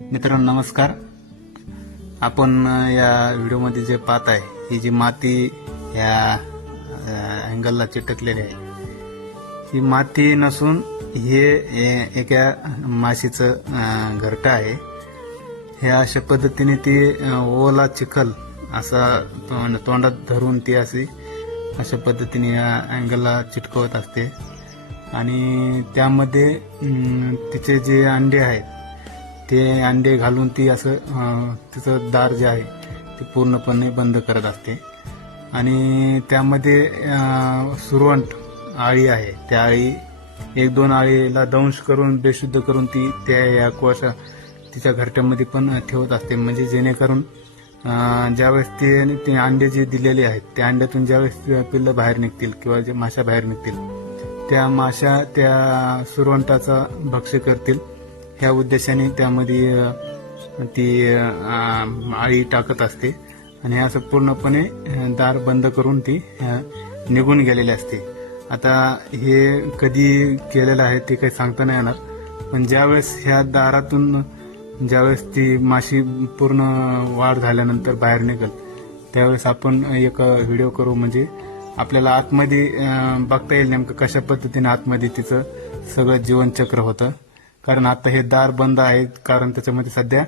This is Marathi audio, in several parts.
मित्रांनो नमस्कार. आपण या व्हिडिओमध्ये जे पाहत आहे ही जी माती या अँगलला चिटकलेली आहे ही माती नसून हे एका माशीचं घरटं आहे. हे अशा पद्धतीने ती ओला चिखल असा तोंडात धरून ती अशा पद्धतीने या अँगलला चिटकवत असते आणि त्यामध्ये तिचे जे अंडे आहेत ते अंडे घालून ती असं तिचं दार जे आहे ते पूर्णपणे बंद करत असते आणि त्यामध्ये सुरवंट आळी आहे. त्या आळी एक दोन आळीला दंश करून बेशुद्ध करून ती त्या या कोशा तिच्या घरट्यामध्ये पण ठेवत असते, म्हणजे जेणेकरून ज्यावेळेस ते अंडे जे दिलेले आहेत त्या अंड्यातून ज्यावेळेस पिल्लं बाहेर निघतील किंवा जे माशा बाहेर निघतील त्या माशा त्या सुरवंटाचा भक्ष्य करतील ह्या उद्देशाने त्यामध्ये ती आळी टाकत असते आणि असं पूर्णपणे दार बंद करून ती निघून गेलेली असते. आता हे कधी केलेलं आहे ते काही सांगता नाही येणार, पण ज्यावेळेस ह्या दारातून ज्यावेळेस ती माशी पूर्ण वाढ झाल्यानंतर बाहेर निघेल त्यावेळेस आपण एक व्हिडिओ करू, म्हणजे आपल्याला आतमध्ये बघता येईल नेमकं कशा पद्धतीने आतमध्ये तिचं सगळं जीवनचक्र होतं. कारण आता हे दार बंद आहे, कारण त्याच्यामध्ये सध्या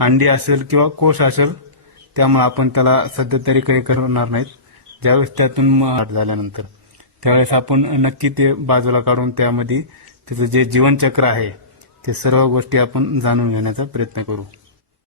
अंडी असेल किंवा कोश असेल, त्यामुळे आपण त्याला सध्या तरी काही करणार नाहीत. ज्यावेळेस त्यातून वाढ झाल्यानंतर त्यावेळेस आपण नक्की ते बाजूला काढून त्यामध्ये त्याचं जे जीवनचक्र आहे ते सर्व गोष्टी आपण जाणून घेण्याचा प्रयत्न करू.